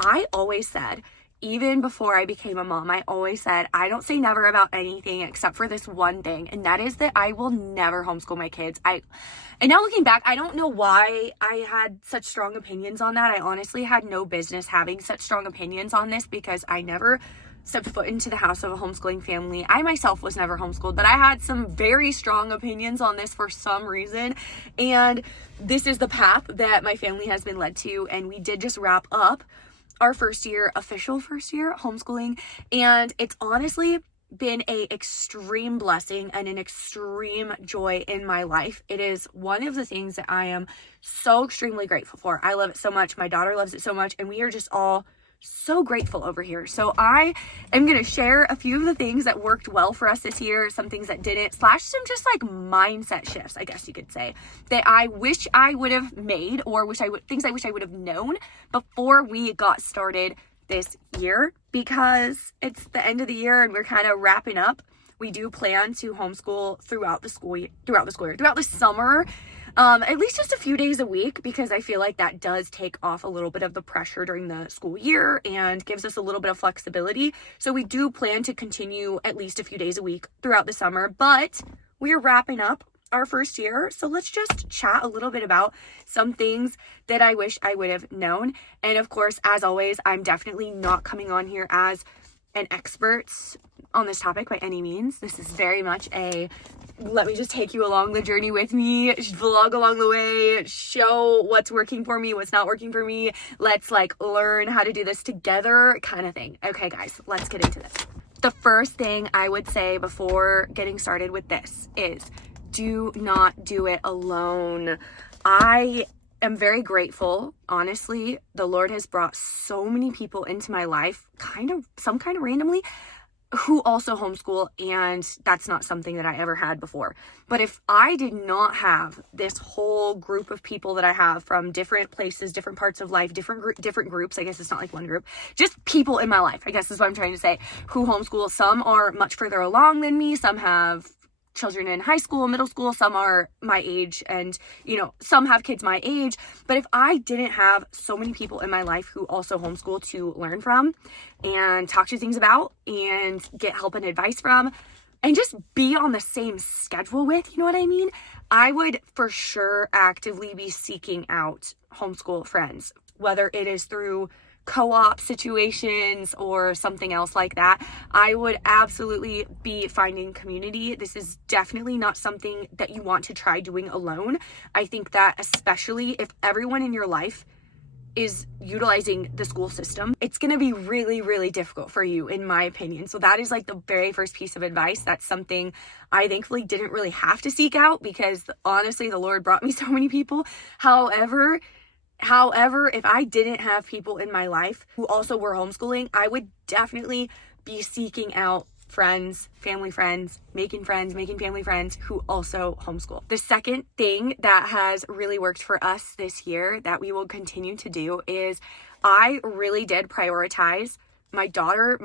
I always said, even before I became a mom, I always said, I don't say never about anything except for this one thing. And that is that I will never homeschool my kids. And now looking back, I don't know why I had such strong opinions on that. I honestly had no business having such strong opinions on this because I never stepped foot into the house of a homeschooling family. I myself was never homeschooled, but I had some very strong opinions on this for some reason. And this is the path that my family has been led to. And we did just wrap up our official first year homeschooling. And it's honestly been an extreme blessing and an extreme joy in my life. It is one of the things that I am so extremely grateful for. I love it so much. My daughter loves it so much. And we are just all so grateful over here. So I am going to share a few of the things that worked well for us this year, some things that didn't, / some just like mindset shifts, I guess you could say, that I wish I would have made, or things I wish I would have known before we got started this year, because it's the end of the year and we're kind of wrapping up. We do plan to homeschool throughout the summer. At least just a few days a week, because I feel like that does take off a little bit of the pressure during the school year and gives us a little bit of flexibility. So we do plan to continue at least a few days a week throughout the summer, but we are wrapping up our first year. So let's just chat a little bit about some things that I wish I would have known. And of course, as always, I'm definitely not coming on here as an expert on this topic by any means. This is very much let me just take you along the journey with me, vlog along the way, show what's working for me, what's not working for me. Let's learn how to do this together kind of thing. Okay, guys, let's get into this. The first thing I would say before getting started with this is do not do it alone. I am very grateful. Honestly, the Lord has brought so many people into my life, some kind of randomly, who also homeschool, and that's not something that I ever had before. But if I did not have this whole group of people that I have from different places, different parts of life, different groups, I guess it's not like one group, just people in my life, I guess is what I'm trying to say, who homeschool. Some are much further along than me. Some have children in high school, middle school, some are my age, and some have kids my age. But if I didn't have so many people in my life who also homeschool to learn from and talk to things about and get help and advice from and just be on the same schedule with, you know what I mean, I would for sure actively be seeking out homeschool friends, whether it is through co-op situations or something else like that. I would absolutely be finding community. This is definitely not something that you want to try doing alone. I think that especially if everyone in your life is utilizing the school system, it's going to be really, really difficult for you, in my opinion. So that is the very first piece of advice. That's something I thankfully didn't really have to seek out, because honestly, the Lord brought me so many people. However, if I didn't have people in my life who also were homeschooling, I would definitely be seeking out friends, family friends, making family friends who also homeschool. The second thing that has really worked for us this year that we will continue to do is I really did prioritize my daughter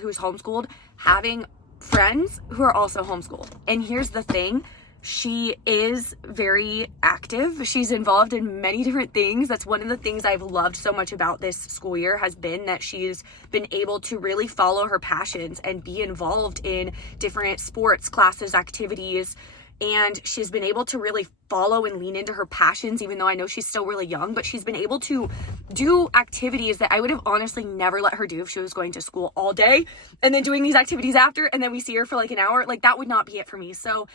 who's homeschooled, having friends who are also homeschooled. And here's the thing. She is very active. She's involved in many different things. That's one of the things I've loved so much about this school year, has been that she's been able to really follow her passions and be involved in different sports, classes, activities. And she's been able to really follow and lean into her passions, even though I know she's still really young, but she's been able to do activities that I would have honestly never let her do if she was going to school all day and then doing these activities after, and then we see her for an hour. That would not be it for me. So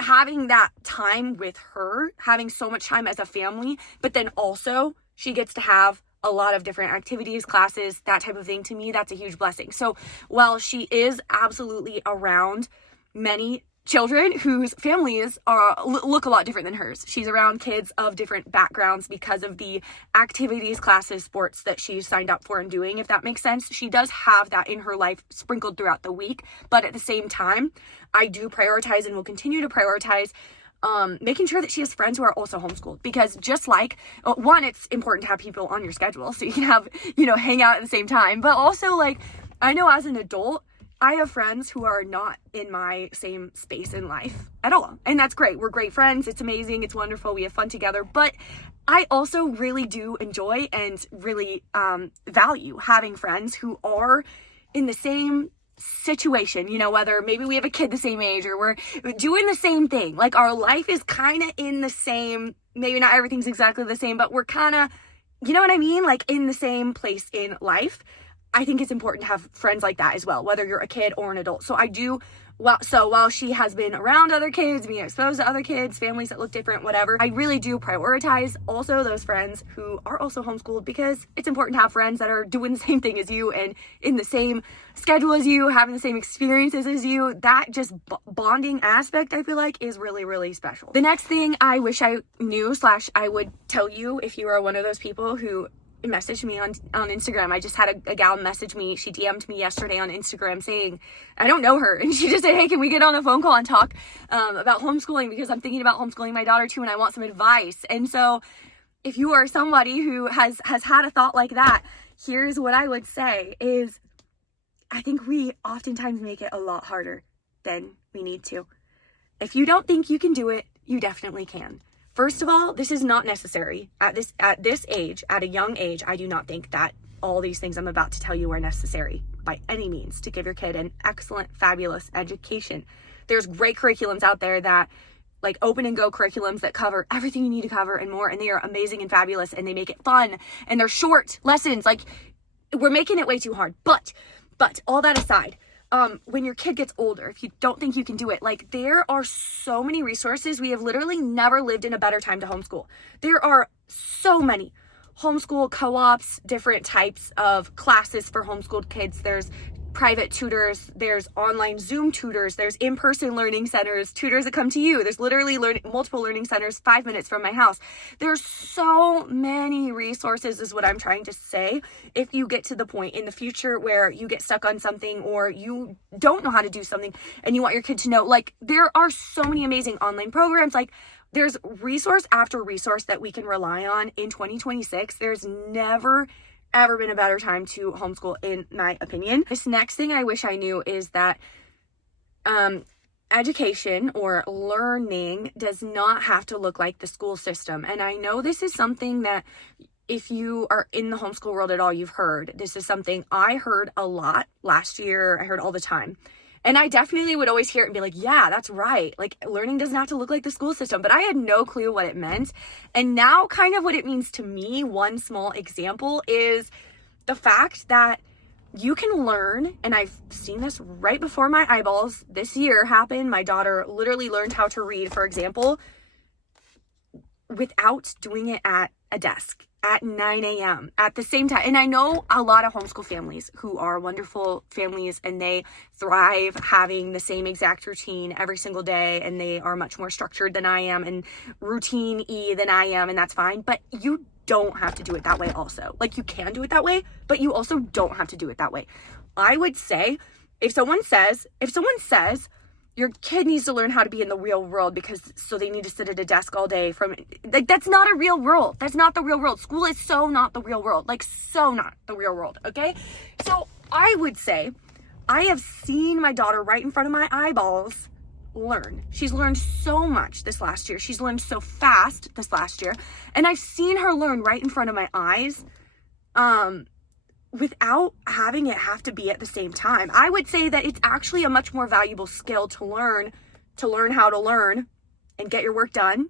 having that time with her, having so much time as a family, but then also she gets to have a lot of different activities, classes, that type of thing. To me, that's a huge blessing. So while she is absolutely around many children whose families look a lot different than hers, she's around kids of different backgrounds because of the activities, classes, sports that she's signed up for and doing, if that makes sense. She does have that in her life sprinkled throughout the week, but at the same time, I do prioritize and will continue to prioritize making sure that she has friends who are also homeschooled, because just one, it's important to have people on your schedule so you can have, hang out at the same time, but also I know as an adult, I have friends who are not in my same space in life at all. And that's great. We're great friends. It's amazing. It's wonderful. We have fun together. But I also really do enjoy and really value having friends who are in the same situation, you know, whether maybe we have a kid the same age or we're doing the same thing. Like our life is kind of in the same, maybe not everything's exactly the same, but we're kind of, you know what I mean? Like in the same place in life. I think it's important to have friends like that as well, whether you're a kid or an adult. So I do, while she has been around other kids, being exposed to other kids, families that look different, whatever, I really do prioritize also those friends who are also homeschooled, because it's important to have friends that are doing the same thing as you and in the same schedule as you, having the same experiences as you. That just bonding aspect, I feel like, is really, really special. The next thing I wish I knew / I would tell you if you are one of those people who messaged me on Instagram. I just had a gal message me. She DM'd me yesterday on Instagram saying, I don't know her, and she just said, hey, can we get on a phone call and talk about homeschooling, because I'm thinking about homeschooling my daughter too and I want some advice. And so if you are somebody who has had a thought like that, here's what I would say is, I think we oftentimes make it a lot harder than we need to. If you don't think you can do it, you definitely can. First of all, this is not necessary. At this age, at a young age, I do not think that all these things I'm about to tell you are necessary by any means to give your kid an excellent, fabulous education. There's great curriculums out there that, like open and go curriculums that cover everything you need to cover and more, and they are amazing and fabulous, and they make it fun, and they're short lessons. Like, we're making it way too hard. But all that aside, when your kid gets older, if you don't think you can do it, like there are so many resources. We have literally never lived in a better time to homeschool. There are so many homeschool co-ops, different types of classes for homeschooled kids. There's private tutors, there's online Zoom tutors, there's in-person learning centers, tutors that come to you. There's literally multiple learning centers 5 minutes from my house. There's so many resources is what I'm trying to say. If you get to the point in the future where you get stuck on something or you don't know how to do something and you want your kid to know, like there are so many amazing online programs. Like there's resource after resource that we can rely on in 2026. There's never ever been a better time to homeschool, in my opinion. This next thing I wish I knew is that education or learning does not have to look like the school system. And I know this is something that if you are in the homeschool world at all, you've heard. This is something I heard a lot last year. I heard all the time. And I definitely would always hear it and be like, yeah, that's right. Like learning doesn't have to look like the school system, but I had no clue what it meant. And now kind of what it means to me, one small example is the fact that you can learn, and I've seen this right before my eyeballs this year happen. My daughter literally learned how to read, for example, without doing it at a desk at 9 a.m. at the same time. And I know a lot of homeschool families who are wonderful families and they thrive having the same exact routine every single day, and they are much more structured than I am and routine-y than I am, and that's fine. But you don't have to do it that way also. Like you can do it that way, but you also don't have to do it that way. I would say if someone says your kid needs to learn how to be in the real world because so they need to sit at a desk all day from, like, that's not a real world. That's not the real world. School is so not the real world. Like, so not the real world, okay? So I would say I have seen my daughter right in front of my eyeballs learn. She's learned so much this last year. She's learned so fast this last year. And I've seen her learn right in front of my eyes without having it have to be at the same time. I would say that it's actually a much more valuable skill to learn how to learn and get your work done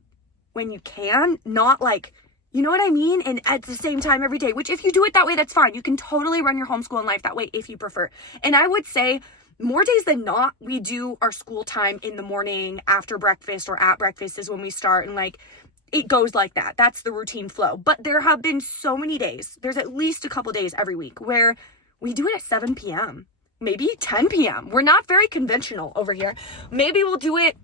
when you can, not like, you know what I mean? And at the same time every day, which if you do it that way, that's fine. You can totally run your homeschooling life that way if you prefer. And I would say more days than not, we do our school time in the morning after breakfast or at breakfast is when we start, and like it goes like that. That's the routine flow. But there have been so many days, there's at least a couple days every week where we do it at 7 p.m., maybe 10 p.m. We're not very conventional over here. Maybe we'll do it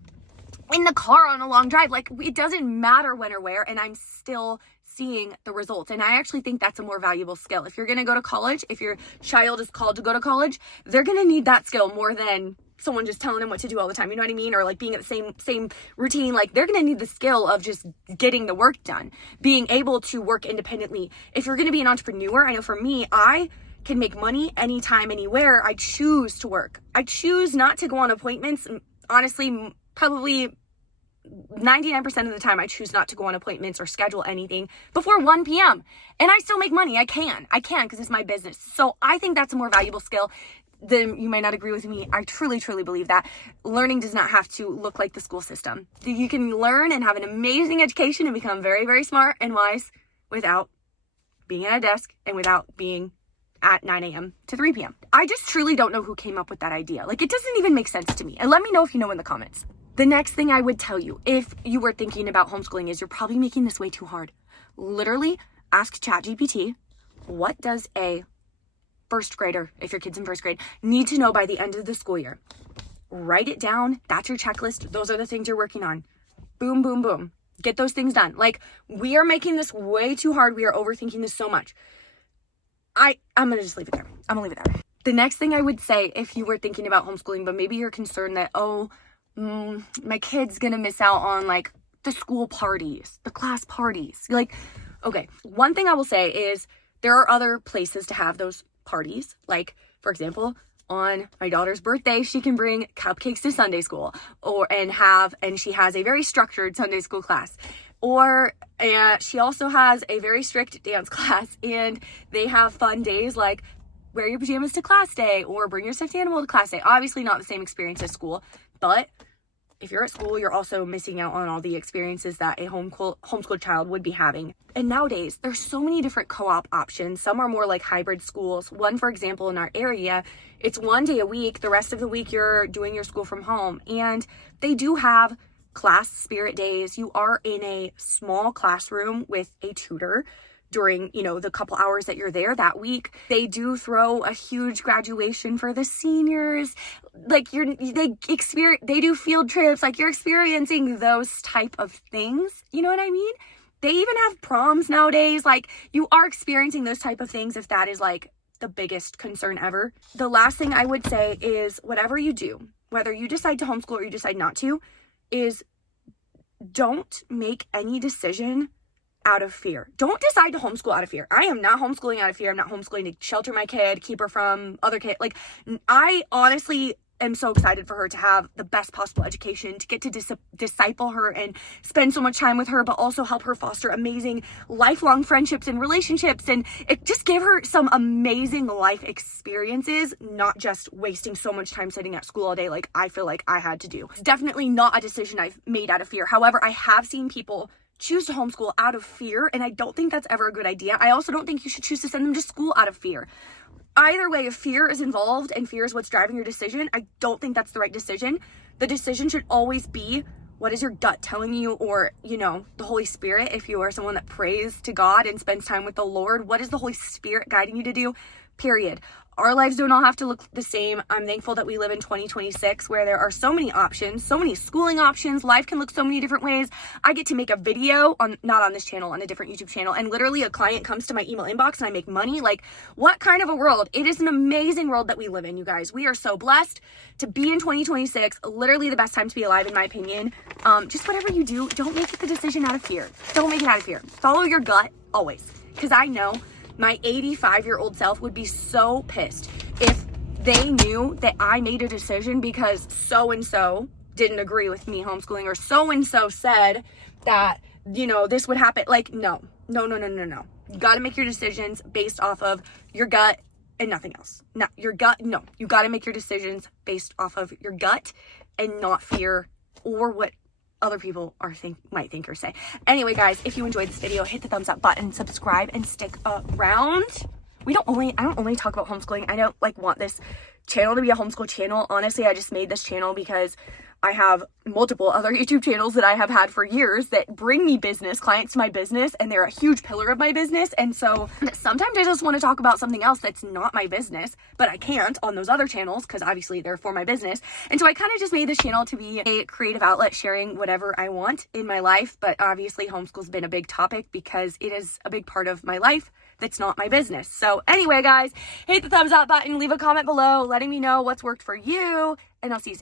in the car on a long drive. Like it doesn't matter when or where, and I'm still seeing the results. And I actually think that's a more valuable skill. If you're going to go to college, if your child is called to go to college, they're going to need that skill more than someone just telling them what to do all the time. You know what I mean? Or like being at the same routine. Like they're going to need the skill of just getting the work done, being able to work independently. If you're going to be an entrepreneur, I know for me, I can make money anytime, anywhere. I choose to work. I choose not to go on appointments. Honestly, probably 99% of the time, I choose not to go on appointments or schedule anything before 1 p.m. And I still make money. I can because it's my business. So I think that's a more valuable skill. Then you might not agree with me. I truly, truly believe that learning does not have to look like the school system. You can learn and have an amazing education and become very, very smart and wise without being at a desk and without being at 9 a.m. to 3 p.m. I just truly don't know who came up with that idea. Like, it doesn't even make sense to me. And let me know if you know in the comments. The next thing I would tell you, if you were thinking about homeschooling, is you're probably making this way too hard. Literally, ask ChatGPT, what does a first grader, if your kid's in first grade, need to know by the end of the school year? Write it down. That's your checklist. Those are the things you're working on. Boom, boom, boom. Get those things done. Like, we are making this way too hard. We are overthinking this so much. I'm going to just leave it there. I'm going to leave it there. The next thing I would say, if you were thinking about homeschooling, but maybe you're concerned that, my kid's going to miss out on like the school parties, the class parties. Like, okay, one thing I will say is there are other places to have those parties. Like, for example, on my daughter's birthday, she can bring cupcakes to Sunday school and she has a very structured Sunday school class. Or she also has a very strict dance class, and they have fun days like wear your pajamas to class day or bring your stuffed animal to class day. Obviously not the same experience as school, but if you're at school, you're also missing out on all the experiences that a homeschooled child would be having. And nowadays, there's so many different co-op options. Some are more like hybrid schools. One, for example, in our area, it's 1 day a week. The rest of the week, you're doing your school from home. And they do have class spirit days. You are in a small classroom with a tutor during, the couple hours that you're there that week. They do throw a huge graduation for the seniors. Like, they do field trips. Like, you're experiencing those type of things. You know what I mean? They even have proms nowadays. Like, you are experiencing those type of things, if that is like the biggest concern ever. The last thing I would say is, whatever you do, whether you decide to homeschool or you decide not to, is don't make any decision out of fear. Don't decide to homeschool out of fear. I am not homeschooling out of fear. I'm not homeschooling to shelter my kid, keep her from other kids. Like, I honestly am so excited for her to have the best possible education, to get to disciple her and spend so much time with her, but also help her foster amazing lifelong friendships and relationships, and it just gave her some amazing life experiences, not just wasting so much time sitting at school all day like I feel like I had to do. It's definitely not a decision I've made out of fear. However, I have seen people choose to homeschool out of fear, and I don't think that's ever a good idea. I also don't think you should choose to send them to school out of fear. Either way, if fear is involved and fear is what's driving your decision, I don't think that's the right decision. The decision should always be, what is your gut telling you, or, the Holy Spirit, if you are someone that prays to God and spends time with the Lord, what is the Holy Spirit guiding you to do? Period. Our lives don't all have to look the same. I'm thankful that we live in 2026 where there are so many options, so many schooling options. Life can look so many different ways. I get to make a video not on this channel, on a different YouTube channel, and literally a client comes to my email inbox and I make money. Like, what kind of a world? It is an amazing world that we live in, you guys. We are so blessed to be in 2026. Literally the best time to be alive, in my opinion. Just whatever you do, don't make it the decision out of fear. Don't make it out of fear. Follow your gut always. Because I know my 85-year-old self would be so pissed if they knew that I made a decision because so-and-so didn't agree with me homeschooling, or so-and-so said that, this would happen. Like, no. You got to make your decisions based off of your gut and nothing else. Not your gut. No, you got to make your decisions based off of your gut and not fear or what other people might think or say. Anyway, guys, if you enjoyed this video, hit the thumbs up button, subscribe, and stick around. I don't only talk about homeschooling. I don't want this channel to be a homeschool channel. Honestly, I just made this channel because I have multiple other YouTube channels that I have had for years that bring me clients to my business, and they're a huge pillar of my business. And so sometimes I just want to talk about something else that's not my business, but I can't on those other channels because obviously they're for my business. And so I kind of just made this channel to be a creative outlet, sharing whatever I want in my life. But obviously homeschool's been a big topic because it is a big part of my life that's not my business. So anyway, guys, hit the thumbs up button, leave a comment below letting me know what's worked for you, and I'll see you soon.